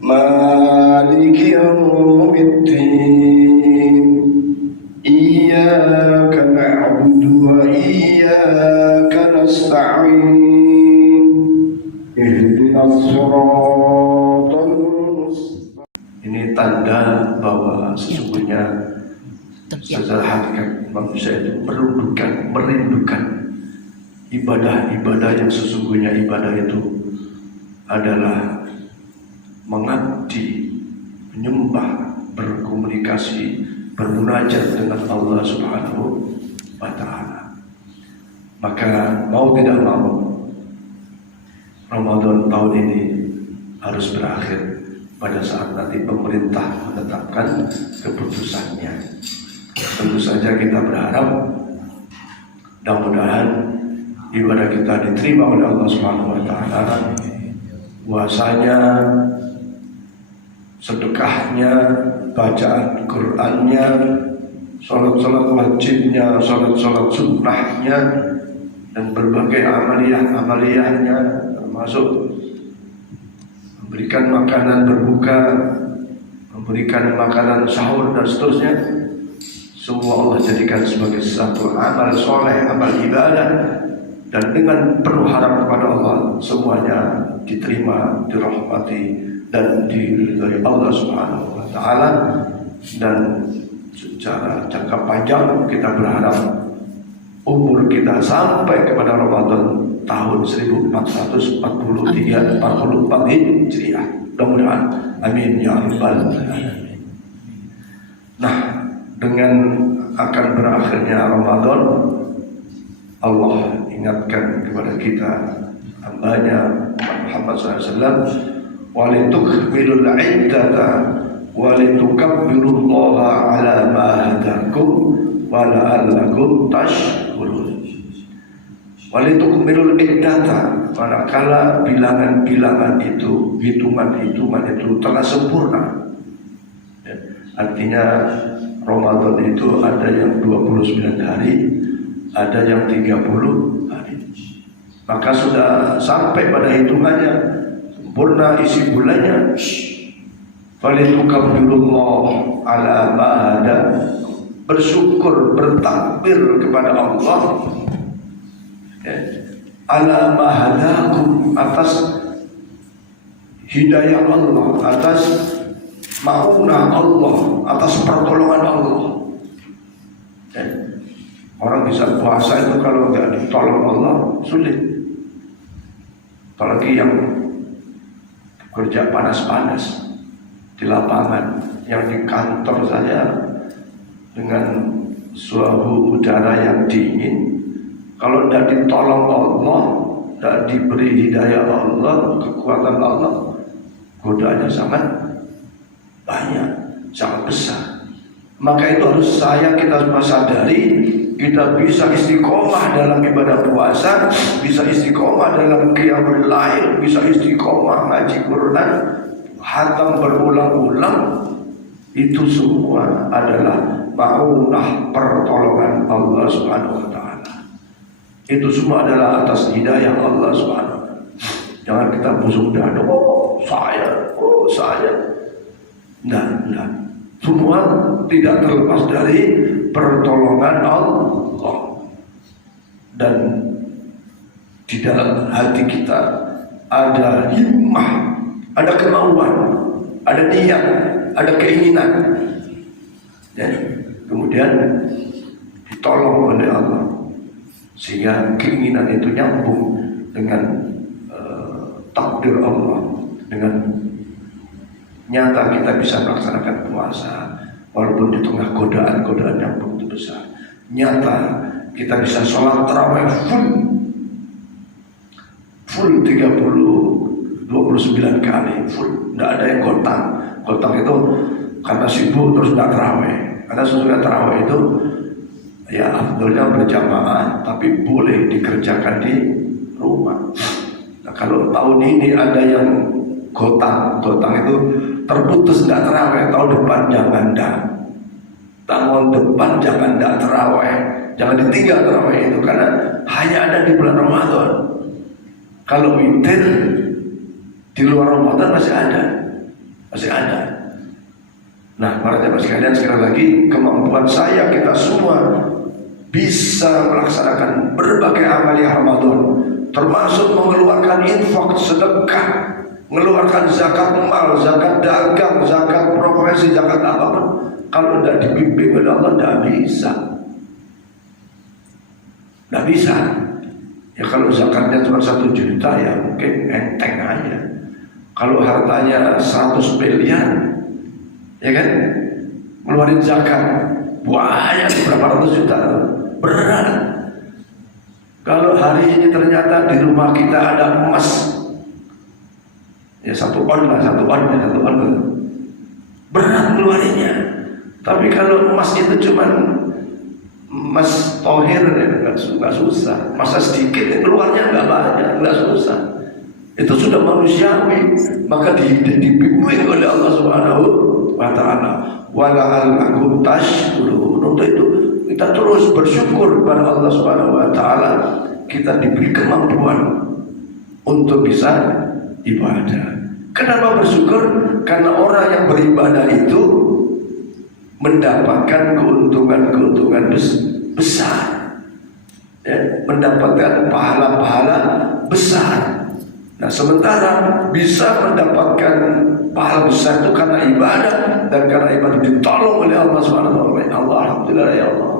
مالك يوم الدين إياك نعبد وإياك نستعين اهدنا الصراط المستقيم. Ini tanda bahwa sesungguhnya secara hakikat manusia itu merindukan ibadah-ibadah yang sesungguhnya ibadah itu adalah mengabdi, menyembah, berkomunikasi, bermunajat dengan Allah Subhanahu wa Ta'ala. Maka mau tidak mau Ramadan tahun ini harus berakhir pada saat nanti pemerintah menetapkan keputusannya. Tentu saja kita berharap mudah-mudahan ibadah kita diterima oleh Allah Subhanahu wa Ta'ala, puasanya, sedekahnya, bacaan Qur'annya, sholat-sholat wajibnya, sholat-sholat sunnahnya, dan berbagai amaliyah-amaliyahnya, termasuk memberikan makanan berbuka, memberikan makanan sahur dan seterusnya. Semua Allah jadikan sebagai satu amal soleh, amal ibadah, dan dengan penuh harap kepada Allah semuanya diterima, dirahmati dan diridhai Allah Subhanahu wa Ta'ala. Dan secara jangka panjang kita berharap umur kita sampai kepada Ramadan tahun 1443-44 Hijriah. Mudah-mudahan amin ya rabbal alamin. Nah, dengan akan berakhirnya Ramadan, Allah ingatkan kepada kita hambanya Muhammad SAW, walitukmilul iddata walitukabbirullaha ala ma hadakum wa la'allakum tashkurun. Walitukmilul iddata, manakala bilangan-bilangan itu, hitungan-hitungan itu telah sempurna. Artinya Ramadan itu ada yang 29 hari, ada yang 30 hari. Maka sudah sampai pada hitungannya, sempurna isi bulannya. Falitukabirullah ala ma hada, bersyukur, bertakbir kepada Allah, ala ma hadakum, atas hidayah Allah, atas ma'unah Allah, atas pertolongan Allah. Orang bisa puasa itu kalau nggak ditolong Allah sulit. Apalagi yang kerja panas-panas di lapangan, yang di kantor saja dengan suhu udara yang dingin, kalau tidak ditolong Allah, tidak diberi hidayah Allah, kekuatan Allah, godaannya sangat banyak, sangat besar. Maka itu harus kita semua sadari. Kita bisa istiqomah dalam ibadah puasa, bisa istiqomah dalam qiyamul lail, bisa istiqomah ngaji Quran, khatam berulang-ulang. Itu semua adalah ma'unah pertolongan Allah Subhanahu wa Ta'ala. Itu semua adalah atas hidayah Allah Subhanahu wa Ta'ala. Jangan kita busuk dada, oh saya. Nah, semua tidak terlepas dari pertolongan Allah. Dan di dalam hati kita ada himmah, ada kemauan, ada niat, ada keinginan, dan kemudian ditolong oleh Allah, sehingga keinginan itu nyambung dengan takdir Allah. Dengan nyata kita bisa melaksanakan puasa walaupun di tengah godaan-godaan yang begitu besar. Nyata kita bisa sholat tarawih full 29 kali full, tidak ada yang gotang itu karena sibuk terus tidak tarawih. Karena sesudah tarawih itu ya afdolnya berjamaah, tapi boleh dikerjakan di rumah. Nah, kalau tahun ini ada yang gotang itu terputus tidak tarawih, tahun depan jangan tahun depan jangan tarawih, jangan ditinggal tarawih itu, karena hanya ada di bulan Ramadan. Kalau witir Di luar Ramadan masih ada. Nah, para jamaah sekalian, sekali lagi, kemampuan saya, kita semua bisa melaksanakan berbagai amalia Ramadan, termasuk mengeluarkan infak, sedekah, mengeluarkan zakat mal, zakat dagang, zakat profesi, zakat apapun. Kalau tidak dibimbing oleh Allah, tidak bisa. Tidak bisa. Ya kalau zakatnya cuma 1 juta ya mungkin enteng aja. Kalau hartanya 100 miliar, ya kan, ngeluarin zakat banyak, berapa ratus juta, berat. Kalau hari ini ternyata di rumah kita ada emas, ya 1 on, berat ngeluarinnya. Tapi kalau emas itu cuman emas tohir, ya nggak susah. Masa sedikit keluarnya nggak banyak, nggak susah. Itu sudah manusiawi, maka dibimbing oleh Allah Subhanahu wa Ta'ala. Wala'allakum tashkurun. Untuk itu kita terus bersyukur kepada Allah Subhanahu wa Ta'ala. Kita diberi kemampuan untuk bisa ibadah. Kenapa bersyukur? Karena orang yang beribadah itu mendapatkan keuntungan besar, ya, mendapatkan pahala-pahala besar. Nah, sementara bisa mendapatkan pahala besar itu karena ibadah, dan karena ibadah ditolong oleh Allah Subhanahu wa Ta'ala. Alhamdulillah ya Allah,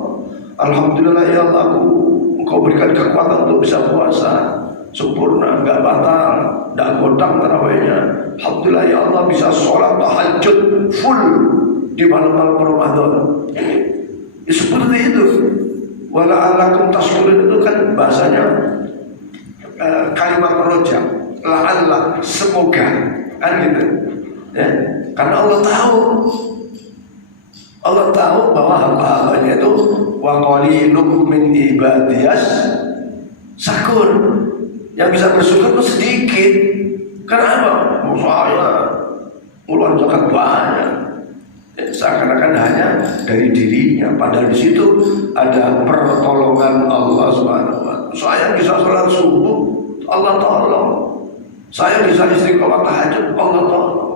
alhamdulillah ya Allah, Engkau berikan kekuatan untuk bisa puasa sempurna, nggak batal, nggak godang tarawihnya. Alhamdulillah ya Allah, bisa sholat tahajud full di malam-malam Ramadan. Ya, seperti itu. Wala'allakum tashkurun itu kan bahasanya kalimat rojak, la'allah, semoga, kan gitu. Ya, karena Allah tahu bahwa hamba-hambanya itu wa qalilum min ibadiyas syakur. Yang bisa bersyukur itu sedikit. Kenapa? Saya ngeluarin zakat banyak. Seakan-akan hanya dari dirinya, padahal di situ ada pertolongan Allah Subhanahu wa Ta'ala. Saya bisa sholat subuh, Allah tolong. Saya bisa istiqomah tahajud, Allah tolong.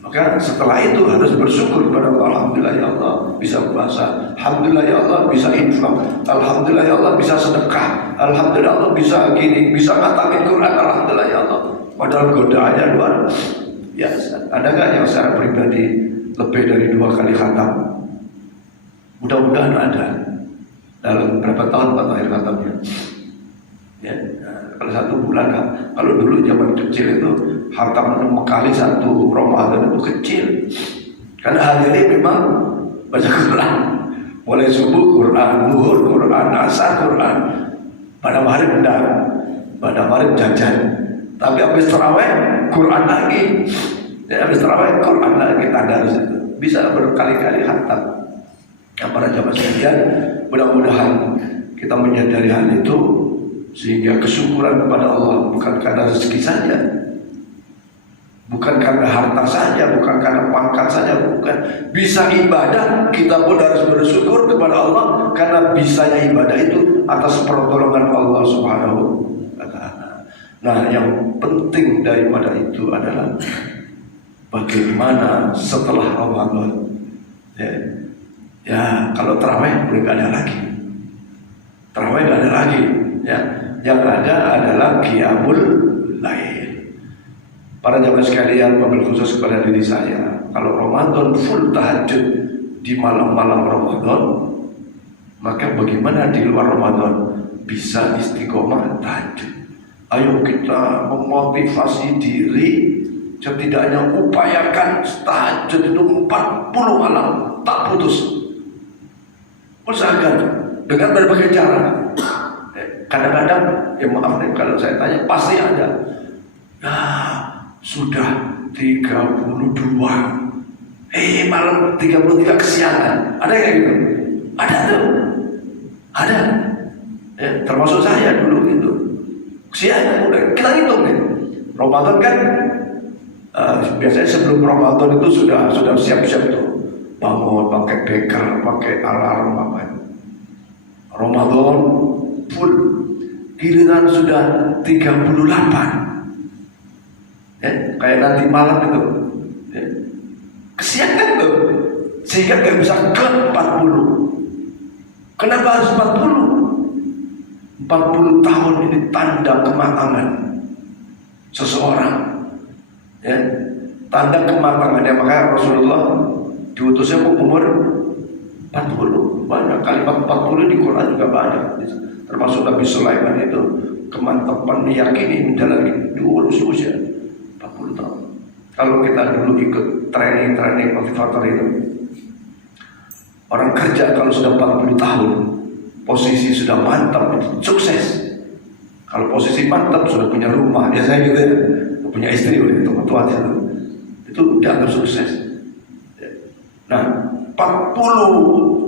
Maka setelah itu harus bersyukur kepada Allah. Alhamdulillah ya Allah bisa puasa, alhamdulillah ya Allah bisa infak, alhamdulillah ya Allah bisa sedekah, alhamdulillah Allah bisa gini, bisa ngatamin Quran, alhamdulillah ya Allah. Padahal godaannya luar biasa. Ada nggak yang secara pribadi lebih dari 2 kali khatam? Mudah-mudahan ada. Dalam berapa tahun Pak akhir khatamnya? Ya, kalau 1 bulan kan. Kalau dulu zaman kecil itu khatam 6 kali 1 Ramadan itu kecil. Karena hari ini memang baca Quran. Mulai subuh Quran, zuhur Quran, asar Quran. Pada maghrib enggak, pada maghrib jajan. Tapi habis tarawih Quran lagi. Ya, habis tarawih Quran lagi, tadarus itu. Bisa berkali-kali khatam. Ya, para jamaah sekalian, mudah-mudahan kita menyadari hal itu, sehingga kesyukuran kepada Allah bukan karena rezeki saja, bukan karena harta saja, bukan karena pangkat saja, bukan. Bisa ibadah, kita pun harus bersyukur kepada Allah karena bisanya ibadah itu atas pertolongan Allah Subhanahu wa Ta'ala. Nah, yang penting daripada itu adalah bagaimana setelah Ramadan. Ya, kalau tarawih boleh nggak ada lagi. Tarawih nggak ada lagi. Ya, yang ada adalah qiyamul lail. Para jamaah sekalian, wabil khusus kepada diri saya, kalau Ramadan full tahajud di malam-malam Ramadan, maka bagaimana di luar Ramadan bisa istiqomah tahajud? Ayo kita memotivasi diri, setidaknya upayakan tahajud itu 40 malam tak putus. Usahakan dengan berbagai cara. Kadang-kadang, ya maaf nih kalau saya tanya, pasti ada. Nah, sudah 32, malam 33 kesiangan. Ada kayak gitu? Ada tuh. Ada. Termasuk saya dulu gitu. Kesiangan udah kita hitung nih. Ramadan kan biasanya sebelum Ramadan itu sudah siap-siap tuh. Bangun pakai beker, pakai alarm apa. Ramadan full. Giliran sudah 38. ya, kayak nanti malam itu, ya. Kesiangan tuh, sehingga gak bisa ke 40. Kenapa harus 40? 40 tahun ini tanda kematangan seseorang, ya, tanda kematangannya. Makanya Rasulullah diutusnya umur 40. Banyak kalimat 40 di Quran juga banyak, termasuk Nabi Sulaiman itu kemantapan meyakini menjalani dulu usia 40 tahun. Kalau kita dulu ikut training motivator itu, orang kerja kalau sudah 40 tahun posisi sudah mantap, sukses. Kalau posisi mantap sudah punya rumah, ya saya gitu ya, punya istri, itu tua itu dianggap sukses. Nah, 40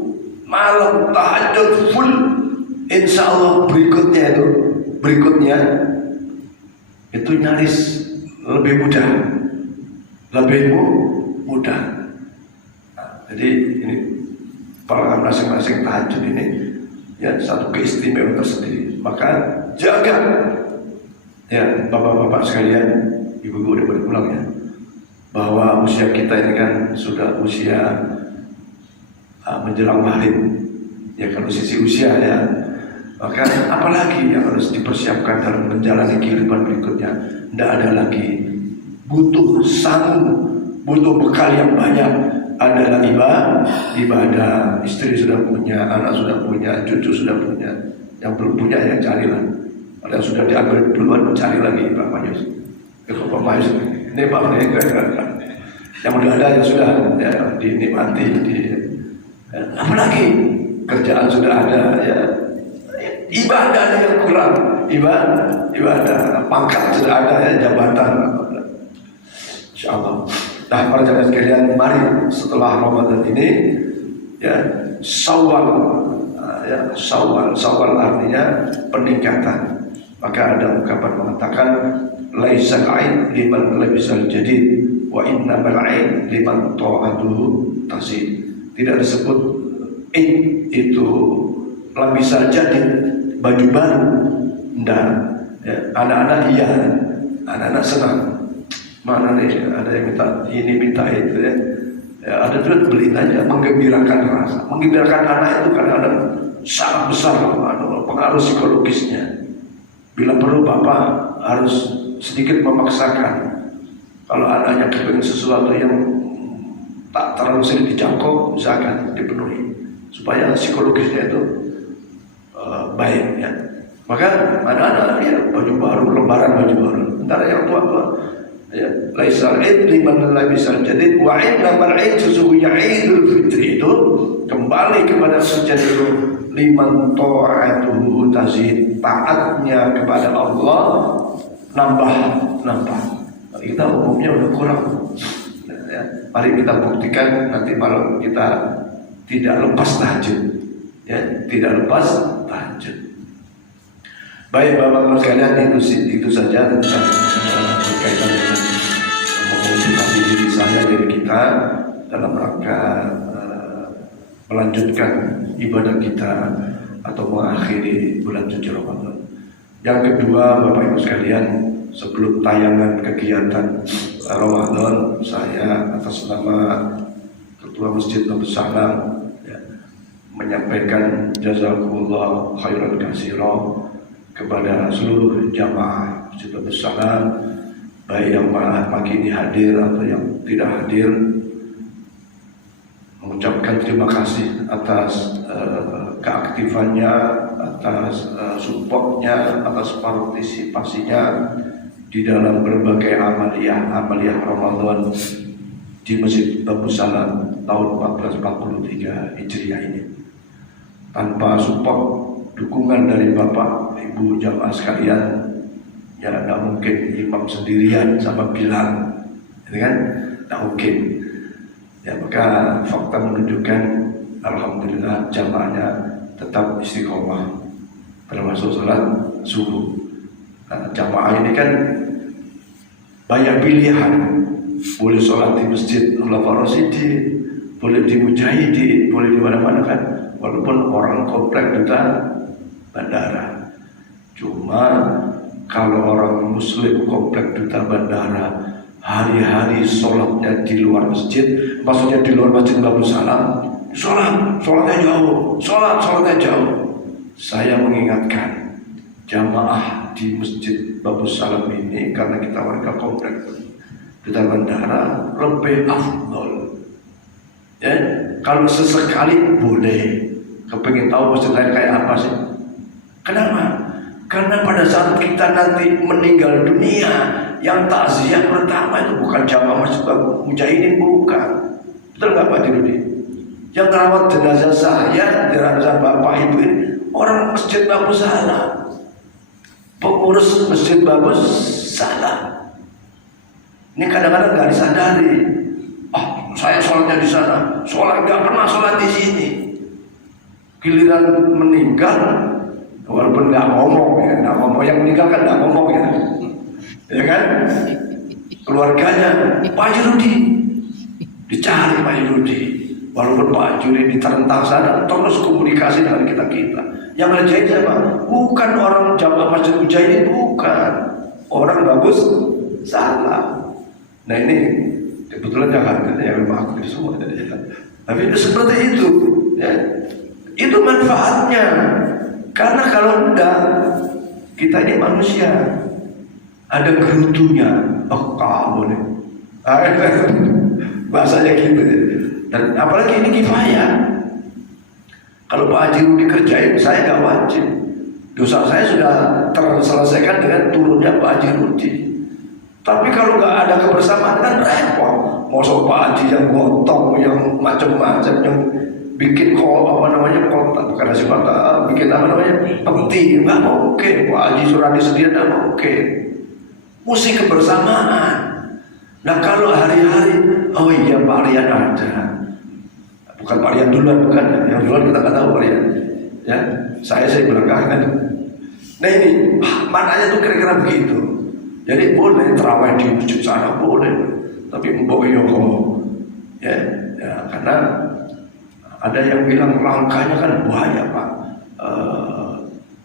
malam tahajud full, insya Allah berikutnya itu nyaris lebih mudah. Nah, jadi ini para masing-masing tahajud ini ya satu keistimewaan tersendiri. Maka jaga ya bapak-bapak sekalian, ibu-ibu udah boleh pulang ya, bahwa usia kita ini kan sudah usia menjelang maghrib ya, kalau sisi usia ya. Maka apalagi yang harus dipersiapkan dalam menjalani kehidupan berikutnya. Tidak ada lagi butuh sanggup, butuh bekal yang banyak. Adalah ibadah. Istri sudah punya, anak sudah punya, cucu sudah punya. Yang belum punya ya carilah. Kalau yang sudah diambil duluan cari lagi Pak Mayus. Pak Mayus ini Pak Mayus. Yang udah ada ya sudah ya, dinikmati. Apalagi kerjaan sudah ada ya. Ibadah yang kurang, ibadah pangkat sudah ada ya, jabatan. Insyaallah. Nah, para jamaah sekalian, mari setelah Ramadan ini ya Syawal, ya Syawal artinya peningkatan. Maka ada ungkapan mengatakan laisal ain liman labisal jadid wa innamal ain liman ta'atuhu tasid. Tidak disebut itu labisal jadid, baju baru. Enggak, ya, anak-anak iya, anak-anak senang. Mana nih ada yang minta itu ya. Ya ada juga beli aja, menggembirakan rasa. Menggembirakan anak itu kadang-kadang sangat besar pengaruh psikologisnya. Bila perlu bapak harus sedikit memaksakan. Kalau anaknya kepengen sesuatu yang tak terlalu sering dijangkau, misalkan dipenuhi supaya psikologisnya itu baik ya. Maka anak-anak ya baju baru, lebaran baju baru. Antara yang tua-tua ya, laisal id liman labisal jadid wa innamal id sesungguhnya Idul Fitri itu kembali kepada sejatinya liman ta'atuhu tazid, taatnya kepada Allah nambah. Kita umumnya udah kurang ya. Mari kita buktikan nanti malam kita tidak lepas tahajud ya, tidak lepas tahajud. Baik bapak-bapak sekalian, itu saja tentang berkaitan dengan memotivasi diri kita dalam rangka melanjutkan ibadah kita atau mengakhiri bulan suci Ramadan. Yang kedua, bapak ibu sekalian, sebelum tayangan kegiatan Ramadan, saya atas nama Ketua Masjid Nabus Salam ya, menyampaikan jazakumullah khairan katsira kepada seluruh jamaah Masjid Nabus Salam, baik yang pagi ini hadir atau yang tidak hadir, mengucapkan terima kasih atas keaktifannya, atas supportnya, atas partisipasinya di dalam berbagai amaliyah Ramadan di Masjid Nabus Salam tahun 1443 Hijriah ini. Tanpa support, dukungan dari Bapak Ibu jamaah sekalian, ya nggak mungkin imam sendirian sama bilang, gitu kan? Nggak mungkin. Ya maka fakta menunjukkan alhamdulillah jamaahnya tetap istiqomah termasuk sholat subuh. Nah, jamaah ini kan banyak pilihan, boleh sholat di masjid Khulafaur Rasyidin, boleh di Mujahidin, boleh di mana-mana kan, walaupun orang komplek kita bandara. Cuma kalau orang Muslim komplek Duta Bandara hari-hari sholatnya di luar masjid, maksudnya di luar masjid Babu Salam, sholatnya jauh. Saya mengingatkan jamaah di masjid Babu Salam ini, karena kita warga komplek Duta Bandara, lebih afdol. Ya, kalau sesekali boleh. Kepengin tahu masjid lain kayak apa sih? Kenapa? Karena pada saat kita nanti meninggal dunia, yang takziah pertama itu bukan jamaah masjid Mujahidin, bukan. Betul nggak Pak Dirudi? Yang rawat jenazah saya, jenazah bapak ibu ini orang masjid Babu Salam, pengurus masjid Babu Salam. Ini kadang-kadang nggak disadari. Saya sholatnya di sana, sholat nggak pernah sholat di sini. Giliran meninggal, walaupun nggak ngomong ya, yang meninggal kan nggak ngomong ya kan? Keluarganya Pak Haji Rudi dicari, Pak Haji Rudi, walaupun Pak Haji Rudi terentang sana, terus komunikasi dengan kita. Yang ngerjain siapa? Bukan orang jamaah masjid Mujahidin, bukan orang Bagus Salam. Nah ini kebetulan yang memang aku semua, tapi itu seperti itu ya. Itu manfaatnya. Karena kalau enggak, kita ini manusia, ada gerutunya. Kamu nih, bahasanya gitu. Dan apalagi ini kifayah. Kalau Pak Haji Rudi kerjain, saya nggak wajib. Dosa saya sudah terselesaikan dengan turunnya Pak Haji Rudi. Tapi kalau nggak ada kebersamaan kan repot. Masa Pak Haji yang gotong, yang macam-macam, yang bikin bukan nasi mata, bikin peti, nggak mungkin. Pak Haji Suradi sendiri nggak mungkin. Mesti kebersamaan. Nah kalau hari-hari, oh iya Pak Rian ada, bukan Pak Rian duluan, bukan yang duluan kita nggak tahu Pak Rian. Ya, saya belakangan. Nah ini maknanya tuh kira-kira begitu. Jadi boleh terawih di masjid sana boleh, tapi mbok ya, karena ada yang bilang langkahnya kan bahaya Pak,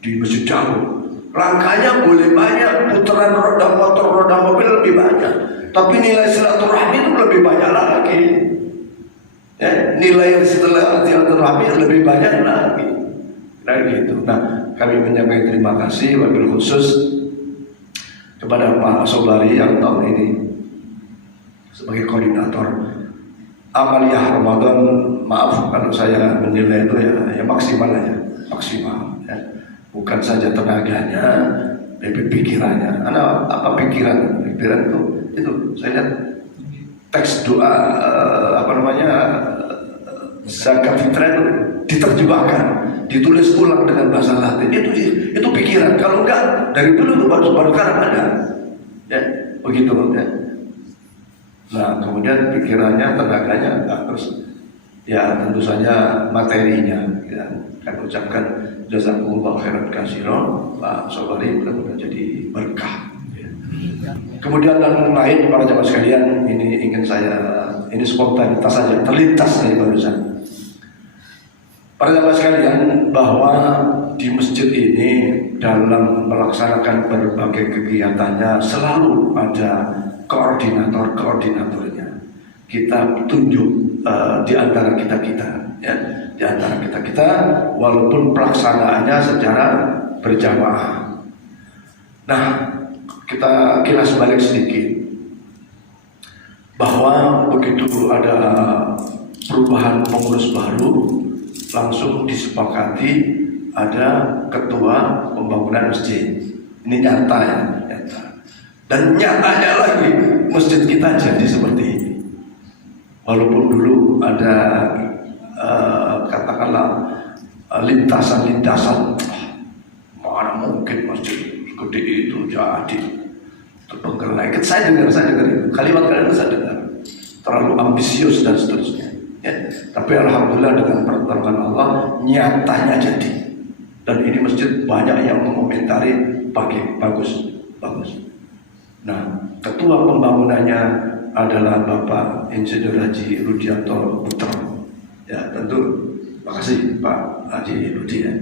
di masjid jauh. Langkahnya boleh banyak, putaran roda motor, roda mobil lebih banyak, tapi nilai silaturahmi itu lebih banyak lagi. Ya, nilai silaturahmi lebih banyak lagi. Nah gitu. Nah kami menyampaikan terima kasih wabil khusus kepada Pak Sobari yang tahun ini sebagai koordinator Amaliyah Ramadan. Maaf kalau saya menilai itu ya maksimal aja, maksimal ya. Bukan saja tenaganya, tapi pikirannya. Karena apa pikiran itu saya lihat teks doa zakat fitrah itu diterjemahkan, ditulis ulang dengan bahasa Latin. Itu pikiran. Kalau enggak dari dulu baru sekarang ada, ya begitu ya. Nah kemudian pikirannya, tenaganya, terus ya tentu saja materinya. Ya, kami ucapkan jazakumullah khairan katsiran, Pak Sobari, mudah-mudahan jadi berkah. Ya. Kemudian yang lain para jamaah sekalian, ini spontanitas saja, terlintas dari barusan. Para jamaah sekalian, bahwa di masjid ini dalam melaksanakan berbagai kegiatannya selalu ada koordinatornya. Kita tunjuk di antara kita ya, di antara kita walaupun pelaksanaannya secara berjamaah. Nah, kita kilas balik sedikit bahwa begitu ada perubahan pengurus baru, langsung disepakati ada ketua pembangunan masjid. Ini nyata ya, nyata. Dan nyatanya lagi masjid kita jadi seperti ini. Walaupun dulu ada katakanlah lintasan-lintasan, mana mungkin masjid seperti itu jadi terbengkalai. Saya dengar itu. Kalimat-kalimat saya dengar terlalu ambisius dan seterusnya. Ya. Tapi alhamdulillah dengan pertolongan Allah nyatanya jadi. Dan ini masjid banyak yang mengomentari bagus. Nah, ketua pembangunannya adalah Bapak Insinyur Haji Rudianto Putra. Ya, tentu makasih Pak Haji Rudi ya.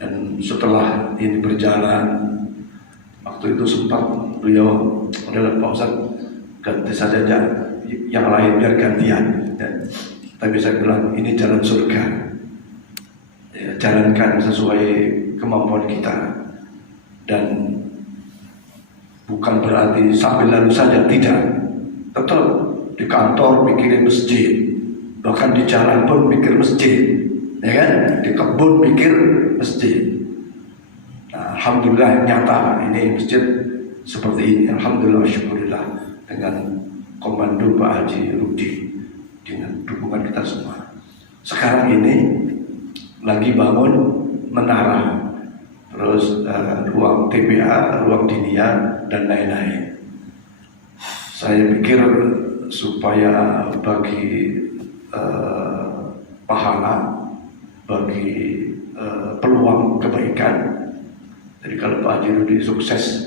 Dan setelah ini berjalan, waktu itu sempat beliau adalah Pak Ustaz ganti saja yang lain biar gantian ya. Tapi saya bilang ini jalan surga ya, jalankan sesuai kemampuan kita, dan bukan berarti sampai lalu saja, tidak, tetap di kantor mikirin masjid, bahkan di jalan pun mikir masjid ya kan, di kebun mikir masjid. Nah, alhamdulillah nyata ini masjid seperti ini, alhamdulillah syukurillah, dengan komando Pak Haji Rudi dengan dukungan kita semua. Sekarang ini lagi bangun menara, terus ruang TPA, ruang dinia dan lain-lain. Saya pikir supaya bagi pahala, bagi peluang kebaikan. Jadi kalau Pak Haji Rudi sukses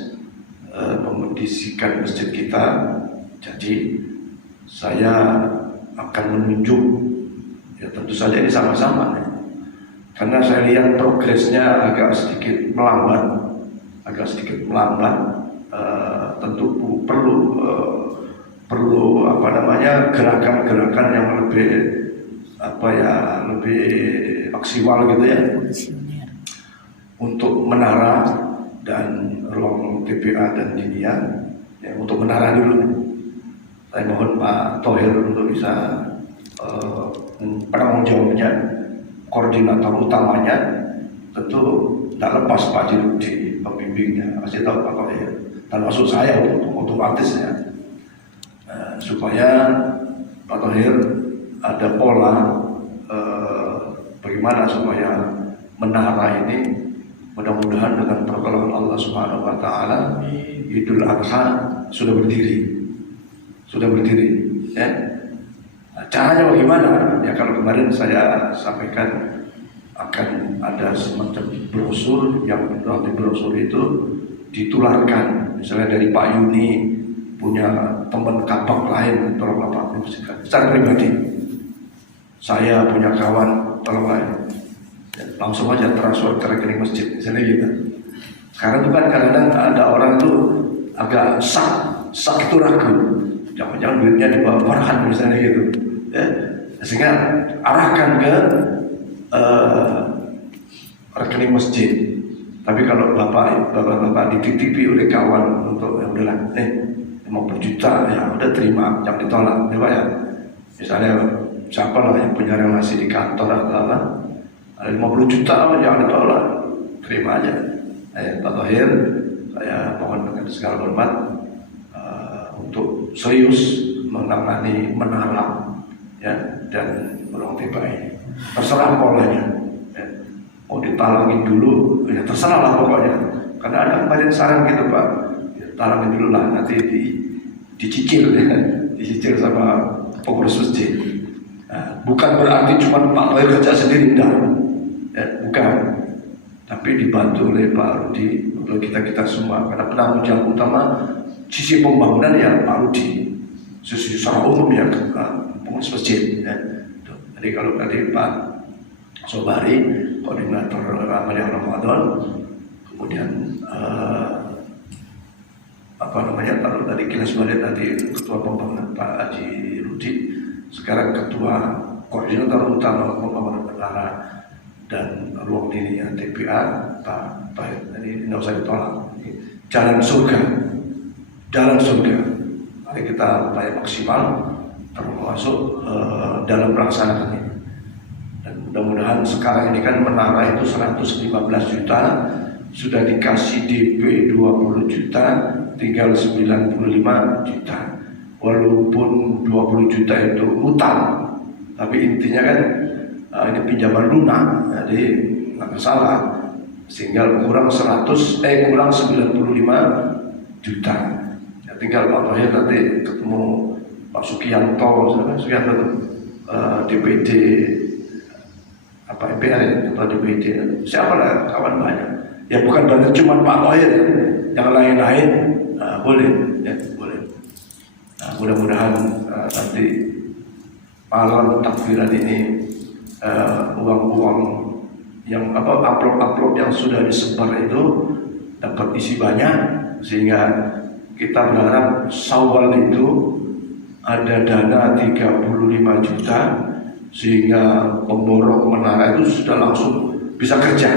memendisikan masjid kita, jadi saya akan menunjuk, ya tentu saja ini sama-sama ya. Karena saya lihat progresnya agak sedikit melambat, tentu perlu apa namanya gerakan-gerakan yang lebih lebih maksimal gitu ya, untuk menara dan ruang TPA dan dinia ya, untuk menara dulu. Saya mohon Pak Thohir untuk bisa penanggung jawabnya, koordinator utamanya, tentu tidak lepas Pak Haji Rudi pembimbingnya, kasih tahu Pak Thohir, termasuk saya untuk otomatis ya, supaya Pak Thohir ada pola bagaimana supaya menara ini mudah-mudahan dengan pertolongan Allah Subhanahu wa taala Idul Adha sudah berdiri ya. Nah, caranya bagaimana? Ya kalau kemarin saya sampaikan akan ada semacam brosur yang nanti brosur itu ditularkan, misalnya dari Pak Yuni punya teman kabak lain, tolong Bapak informasikan secara pribadi. Saya punya kawan, tolong lain, langsung aja transfer ke rekening masjid, misalnya gitu. Sekarang itu kan kadang-kadang ada orang itu agak sak itu ragu, jangan-jangan duitnya dibawa Farhan misalnya gitu ya. Sehingga arahkan ke rekening masjid. Tapi kalau bapak dititipi oleh kawan untuk ya udahlah, 50 juta ya udah terima, jangan ditolak ya Pak ya. Misalnya siapa lah yang punya relasi di kantor atau apa, ada 50 juta jangan ditolak, terima aja. Pak Thohir, saya mohon dengan segala hormat untuk serius menangani menara ya, dan ruang TPA ini. Terserah polanya ya. Mau ditalangin dulu ya terserah lah pokoknya, karena ada kemarin saran gitu Pak ya, talangin dulu lah, nanti dicicil ya, dicicil sama pengurus masjid. Nah, bukan berarti cuma Pak Thohir kerja sendiri, enggak ya, bukan, tapi dibantu oleh Pak Rudi, oleh kita semua, karena penanggung jawab utama sisi pembangunan ya Pak Rudi, sisi secara umum ya pengurus masjid ya. Jadi kalau tadi Pak Sobari koordinator Amaliyah Ramadan, kemudian kalau tadi Kilas Balik tadi ketua pembangunan Pak Haji Rudi, sekarang ketua koordinator utama pembangunan menara dan ruang dinia TPA Pak Bahit. Jadi tidak usah ditolak, jalan surga. Mari kita upaya maksimal termasuk dalam pelaksanaan ini. Dan mudah-mudahan sekarang ini kan menara itu 115 juta, sudah dikasih DP 20 juta, tinggal 95 juta. Walaupun 20 juta itu utang, tapi intinya kan ini pinjaman lunak, jadi nggak masalah. Sehingga kurang 95 juta. Ya, tinggal Pak Thohir nanti ketemu Pak Sugianto DPD MPR ya, ketua DPD. Siapa lah kawan banyak. Ya bukan berarti cuma Pak Thohir ya. Yang lain-lain boleh ya, boleh. Nah, mudah-mudahan nanti malam takbiran ini uang-uang yang amplop yang sudah disebar itu dapat isi banyak, sehingga kita berharap Syawal itu ada dana 35 juta sehingga pemborong menara itu sudah langsung bisa kerja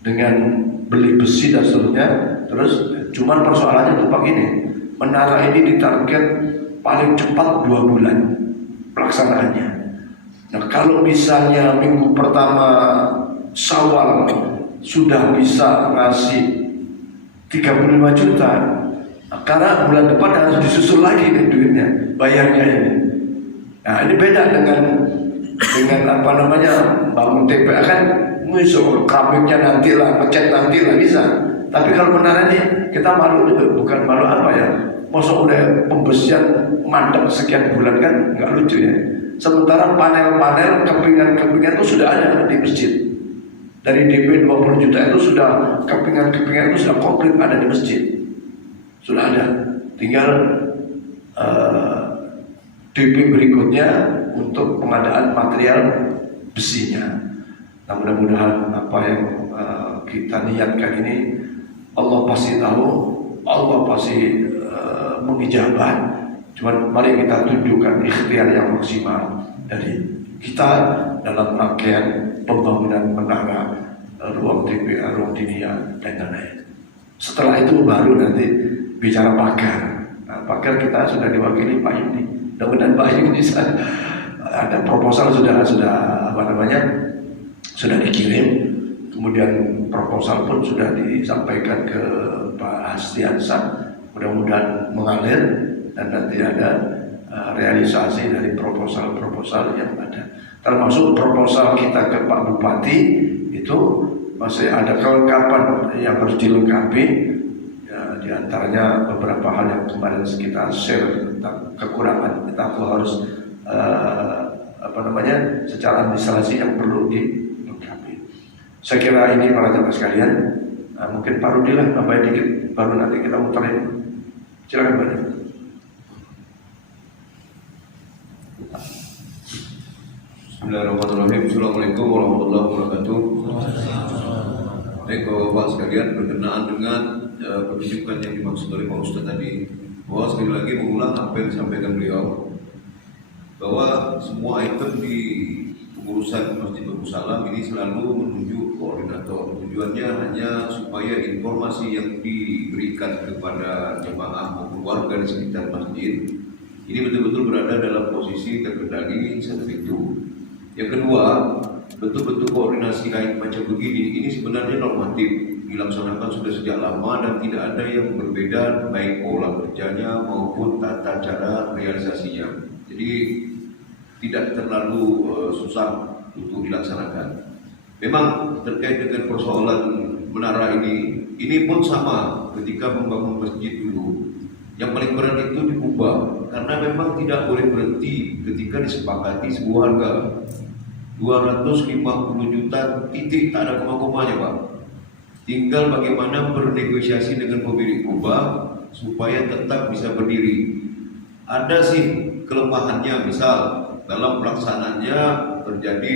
dengan beli besi dan seterusnya. Terus cuman persoalannya tuh Pak gini, menara ini ditarget paling cepat 2 bulan pelaksanaannya. Nah kalau misalnya minggu pertama Syawal sudah bisa ngasih 35 juta, karena bulan depan harus disusul lagi nih duitnya, bayarnya ini. Nah ini beda dengan apa namanya bangun TPA kan, musuh keramiknya nanti lah, ngecat nanti lah bisa. Tapi kalau menara ini kita malu, bukan malu apa ya, masa udah pembesian mandek sekian bulan kan nggak lucu ya. Sementara panel-panel kepingan-kepingan itu sudah ada di masjid. Dari DP 20 juta itu sudah kepingan-kepingan itu sudah komplit ada di masjid. Sudah ada. Tinggal DP berikutnya untuk pengadaan material besinya. Nah mudah-mudahan apa yang kita niatkan ini Allah pasti tahu, Allah pasti mengijabah. Cuman mari kita tunjukkan ikhtiar yang maksimal dari kita dalam rangkaian pembangunan menara, ruang TPA, ruang dinia dan lain-lain. Setelah itu baru nanti bicara pagar. Nah, pagar kita sudah diwakili Pak Yudi. Mudah-mudahan Pak Yudi ada proposal sudah apa namanya sudah dikirim. Kemudian proposal pun sudah disampaikan ke Pak Hastiansa. Mudah-mudahan mengalir dan nanti ada realisasi dari proposal-proposal yang ada. Termasuk proposal kita ke Pak Bupati itu masih ada kelengkapan yang harus dilengkapi. Ya, di antaranya beberapa hal yang kemarin kita share tentang kekurangan kita harus apa namanya secara administrasi yang perlu dilengkapi. Saya kira ini para jamaah sekalian. Mungkin Pak Rudi lah tambahin dikit, baru nanti kita muterin. Silakan Pak. Bismillahirrahmanirrahim. Assalamualaikum warahmatullahi wabarakatuh. Baik Bapak sekalian, berkenaan dengan kebijakan yang dimaksud oleh Pak Ustadz tadi, bahwa sekali lagi mengulang apa yang disampaikan beliau, bahwa semua item di pengurusan Masjid Bagus Salam ini selalu menunjuk koordinator. Tujuannya hanya supaya informasi yang diberikan kepada jemaah maupun warga di sekitar masjid ini betul-betul berada dalam posisi terkendali seperti itu. Yang kedua, betul-betul koordinasi kain macam begini ini sebenarnya normatif dilaksanakan sudah sejak lama dan tidak ada yang berbeda baik pola kerjanya maupun tata cara realisasinya. Jadi tidak terlalu susah untuk dilaksanakan. Memang terkait dengan persoalan menara ini pun sama ketika membangun masjid dulu. Yang paling berat itu diubah karena memang tidak boleh berhenti ketika disepakati sebuah harga 250 juta titik, tak ada koma-komanya Pak. Tinggal bagaimana bernegosiasi dengan pemilik kubah supaya tetap bisa berdiri. Ada sih kelemahannya, misal dalam pelaksanaannya terjadi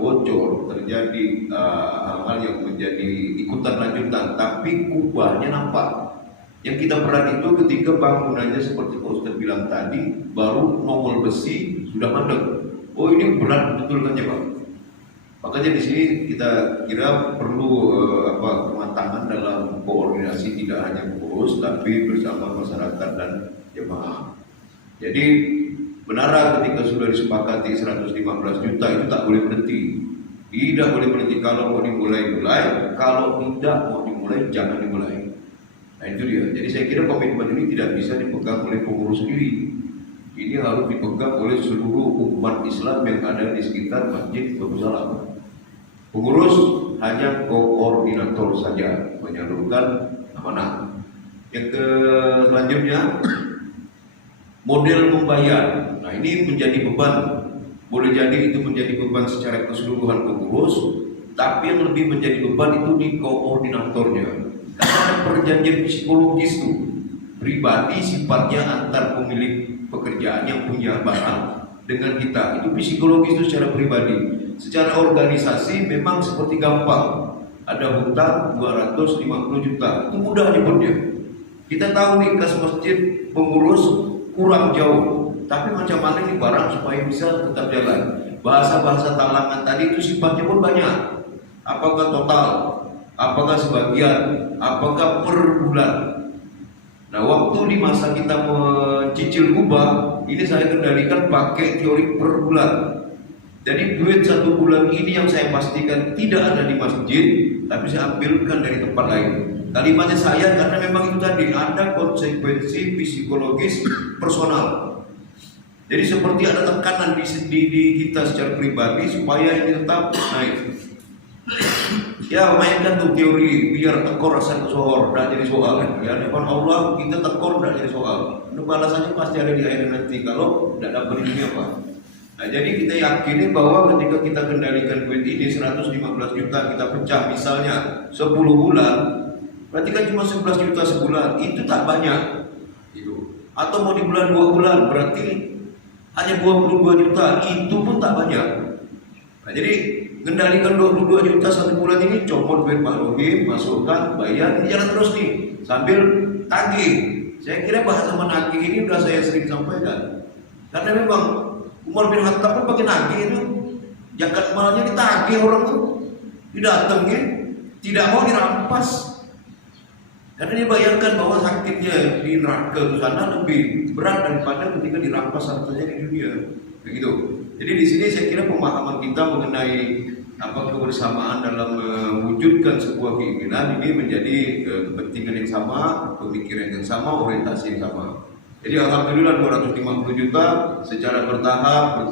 bocor, terjadi hal-hal yang menjadi ikutan lanjutan, tapi kubahnya nampak. Yang kita berat itu ketika bangunannya seperti Pak Ustadz bilang tadi, baru nongol besi sudah mandek. Oh ini berat betul kan ya Pak? Makanya di sini kita kira perlu kematangan dalam koordinasi tidak hanya pengurus tapi bersama masyarakat dan jemaah. Jadi menara ketika sudah disepakati 115 juta itu tak boleh berhenti. Tidak boleh berhenti, kalau mau dimulai, kalau tidak mau dimulai jangan dimulai. Nah itu dia. Jadi saya kira komitmen ini tidak bisa dipegang oleh pengurus sendiri. Ini harus dipegang oleh seluruh umat Islam yang ada di sekitar Masjid Bagus Salam. Pengurus hanya koordinator saja, menyalurkan amanah. Yang selanjutnya model membayar. Nah ini menjadi beban. Boleh jadi itu menjadi beban secara keseluruhan pengurus, tapi yang lebih menjadi beban itu di koordinatornya. Karena ada perjanjian psikologis itu pribadi sifatnya antar pemilik pekerjaan yang punya barang dengan kita. Itu psikologis itu secara pribadi. Secara organisasi memang seperti gampang. Ada hutang 250 juta, itu mudah nyebutnya. Kita tahu nih kas masjid pengurus kurang jauh, tapi macam mana nih barang supaya bisa tetap jalan. Bahasa-bahasa talangan tadi itu sifatnya pun banyak. Apakah total, apakah sebagian, apakah per bulan. Nah, waktu di masa kita mencicil kubah, ini saya kendalikan pakai teori per bulan. Jadi duit 1 bulan ini yang saya pastikan tidak ada di masjid, tapi saya ambilkan dari tempat lain. Kalimatnya saya karena memang itu tadi ada konsekuensi psikologis personal. Jadi seperti ada tekanan di kita secara pribadi supaya ini tetap naik. Ya mainkan tuh teori biar tekor rasa sohor, tidak jadi soal kan? Ya depan Allah kita tekor tidak jadi soal. Itu balasannya pasti ada di akhir nanti kalau tidak dapat ini apa. Nah jadi kita yakini bahwa ketika kita kendalikan duit ini 115 juta kita pecah misalnya 10 bulan, berarti kan cuma 11 juta sebulan, itu tak banyak. Itu. Atau mau di bulan 2 bulan berarti hanya 22 juta, itu pun tak banyak. Nah jadi kendalikan 22 juta 1 bulan ini comot duit Pak Rohim, masukkan, bayar, ini jalan terus nih sambil tagih. Saya kira bahasa menagih ini sudah saya sering sampaikan. Karena memang Umar bin Khattab pun pakai nagih itu, zakat malnya ditagih orang tuh, didatengin, tidak mau dirampas. Karena dia bayangkan bahwa sakitnya di neraka ke sana lebih berat daripada ketika dirampas hartanya di dunia. Begitu. Jadi di sini saya kira pemahaman kita mengenai kebersamaan dalam mewujudkan sebuah keinginan ini menjadi kepentingan yang sama, pemikiran yang sama, orientasi yang sama. Jadi alhamdulillah 250 juta secara bertahap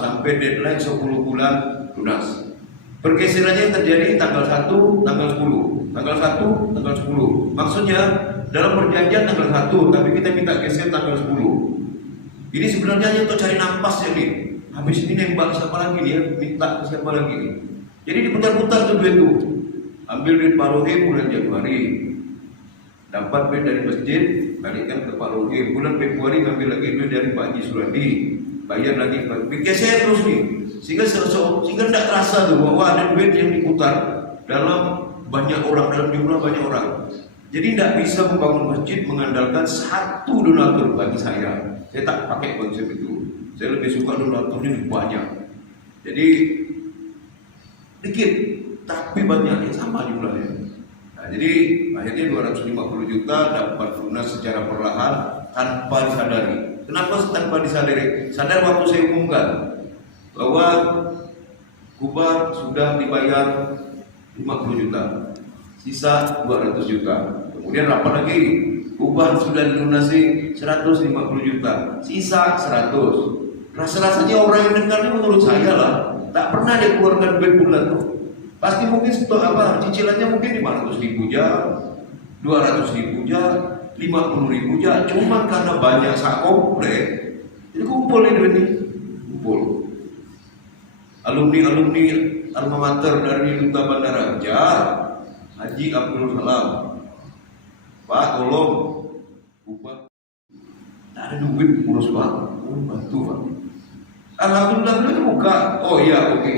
sampai deadline 10 bulan lunas. Pergeserannya yang terjadi tanggal 1, tanggal 10, tanggal 1, tanggal 10. Maksudnya dalam perjanjian tanggal 1, tapi kita minta geser tanggal 10. Ini sebenarnya hanya untuk cari nafas ya nih. Habis ini nembak siapa lagi nih ya, minta ke siapa lagi nih. Jadi diputar-putar tuh duit tuh. Ambil duit Pak Rohim bulan Januari, dapat duit dari masjid, balikkan ke Pak Rohim. Bulan Februari ngambil lagi duit dari Pak Haji Suradi, bayar lagi. Geser terus nih, sehingga tidak terasa tuh bahwa ada duit yang diputar dalam banyak orang, dalam jumlah banyak orang. Jadi tidak bisa membangun masjid mengandalkan satu donatur bagi saya. Saya tak pakai konsep itu. Saya lebih suka donaturnya banyak. Jadi dikit, tapi banyak yang sama jumlahnya. Nah, jadi akhirnya 250 juta dapat lunas secara perlahan tanpa disadari. Kenapa tanpa disadari? Sadar waktu saya umumkan bahwa kubah sudah dibayar 50 juta, sisa 200 juta. Kemudian rapat lagi, kubah sudah dilunasi 150 juta, sisa 100. Rasa-rasanya orang yang dengarnya menurut saya lah, tak pernah dia keluarkan duit bulan tuh. Pasti mungkin cicilannya mungkin 500 ribu aja, 200 ribu aja, 50 ribu aja. Cuma karena banyak sak komplek, jadi kumpul ini duit ini, kumpul. Alumni alma mater dari Duta Bandara Jar, Haji Abdul Salam, Pak tolong, ubah. Tak ada duit ngurus Pak, bantu Pak. Alhamdulillah beliau terbuka. Oh iya oke.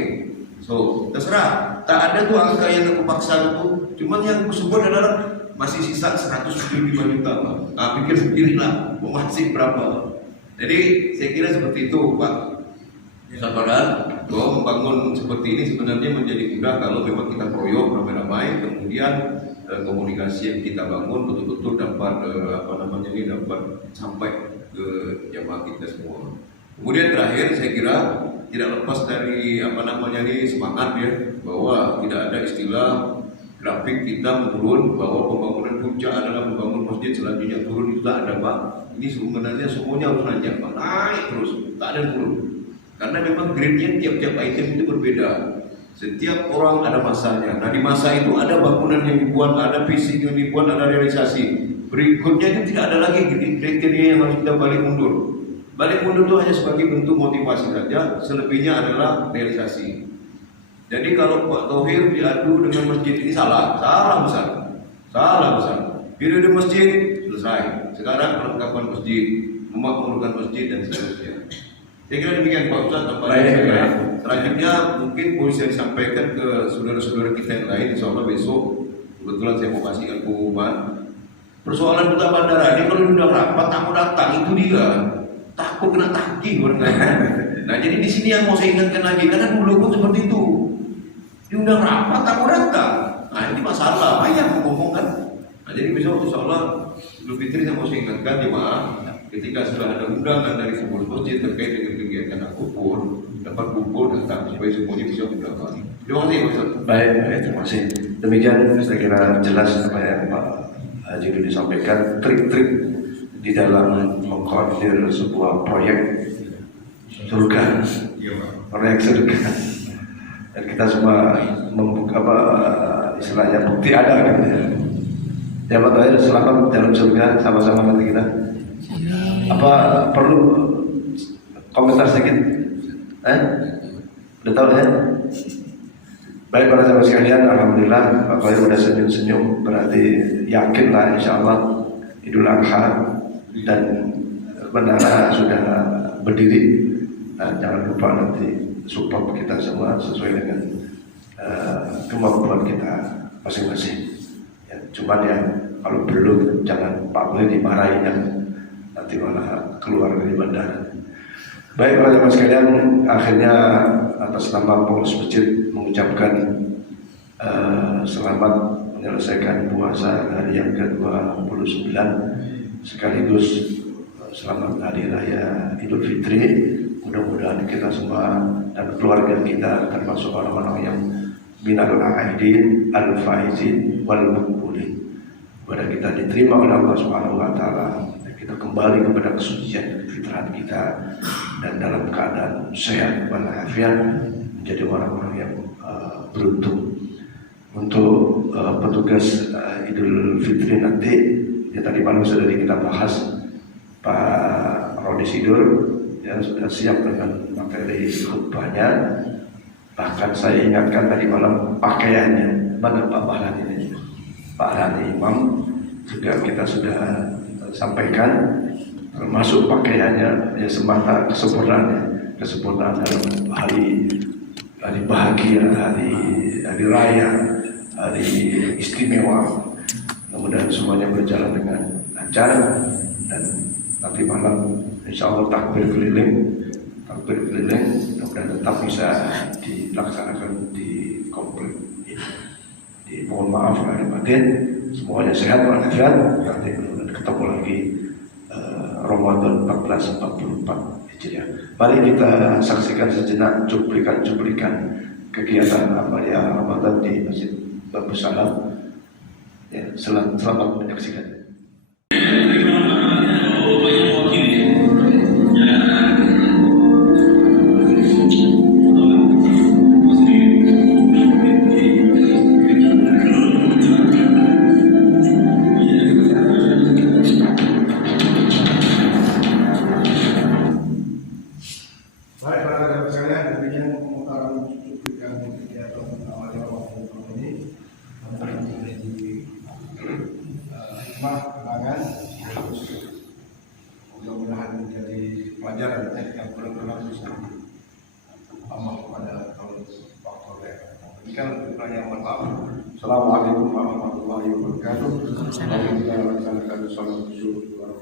So terserah. Tak ada tuh angka yang aku paksa itu. Cuman yang aku sebut adalah masih sisa 175 juta Pak. Nah, pikir sendirilah mau masih berapa. Jadi saya kira seperti itu Pak. Saudara, bahwa membangun seperti ini sebenarnya menjadi mudah kalau memang kita proyok ramai-ramai, kemudian komunikasi yang kita bangun betul-betul dapat dapat sampai ke jamaah kita semua. Kemudian terakhir saya kira tidak lepas dari semangat ya, bahwa tidak ada istilah grafik kita menurun, bahwa pembangunan puncak adalah membangun masjid, selanjutnya turun, itu tak ada Pak. Ini sebenarnya semuanya harus nanjak Pak, naik terus, tak ada turun. Karena memang grade-nya tiap-tiap item itu berbeda. Setiap orang ada masanya. Nah di masa itu ada bangunan yang dibuat, ada fisik yang dibuat, ada realisasi. Berikutnya itu tidak ada lagi kriteria yang harus kita balik mundur. Balik mundur itu hanya sebagai bentuk motivasi saja, selebihnya adalah realisasi. Jadi kalau Pak Thohir diadu dengan masjid ini salah besar. Periode masjid selesai. Sekarang perlengkapan masjid, memakmurkan masjid dan seterusnya. Saya kira demikian Pak Ustaz. Selanjutnya mungkin boleh saya disampaikan ke saudara-saudara kita yang lain. Insya Allah besok kebetulan saya mau kasih pengumuman. Persoalan duta bandara ini kalau udah rapat tamu datang itu dia takut kena taki orang lain. Nah jadi di sini yang mau saya ingatkan lagi karena dulu pun seperti itu. Diundang rapat tamu datang. Nah ini masalah banyak ngomong kan. Nah jadi besok insya Allah Idul Fitri yang mau saya ingatkan jemaah ketika sudah ada undangan dari pengurus masjid terkait dengan kegiatan kubur dapat kumpul datang supaya semuanya bisa mendapat. Terima kasih Ustaz. Baik, terima kasih. Demikian saya kira jelas apa yang Pak Haji Dudi sampaikan, trik-trik di dalam mengkoordinir sebuah proyek surga, proyek surga. Dan kita semua membuka apa istilahnya bukti ada gitu ya. Ya Pak Tohir, selamat dalam surga sama-sama nanti kita. Apa perlu komentar sedikit? Udah tahu ya? Baik para sahabat sekalian, alhamdulillah Pak Tohir udah senyum-senyum, berarti yakinlah insya Allah Idul Adha dan bendera sudah berdiri. Nah, jangan lupa nanti support kita semua sesuai dengan kemampuan kita masing-masing. Ya, cuman ya kalau belum jangan Pak Tohir dimarahin yang nanti malah keluar dari bandara. Baik para jemaah sekalian, akhirnya atas nama pengurus masjid mengucapkan selamat menyelesaikan puasa hari yang ke-29 sekaligus selamat hari raya Idul Fitri. Mudah-mudahan kita semua dan keluarga kita termasuk orang-orang yang minal aidin al-faizin wal maqbulin. Pada kita diterima oleh Allah Subhanahu wa taala, kita kembali kepada kesucian fitrah kita dan dalam keadaan sehat walafiat menjadi orang-orang yang beruntung. Untuk petugas Idul Fitri nanti ya tadi malam sudah kita bahas, Pak Rodi Sidur ya sudah siap dengan materi khutbahnya. Bahkan saya ingatkan tadi malam pakaiannya, mana Pak Bahlan ini, Pak Rani Imam juga kita sudah sampaikan, termasuk pakaiannya ya semata kesempurnaan dalam hari bahagia, hari raya, hari istimewa. Mudah-mudahan semuanya berjalan dengan lancar dan nanti malam insya Allah takbir keliling mudah-mudahan tetap bisa dilaksanakan di komplek ini. Mohon maaf lahir batin, semuanya sehat walafiat. Nanti ketemu lagi Ramadan 1444 Hijriah. Mari kita saksikan sejenak cuplikan kegiatan amalia Ramadan di Masjid Babu Salam. Ya, selamat menyaksikan. Mudah-mudahan menjadi pelajaran yang benar-benar bisa amal pada tahun waktu yang demikian. Yang maaf. Assalamualaikum warahmatullahi wabarakatuh. Mari kita laksanakan sholat zuhur.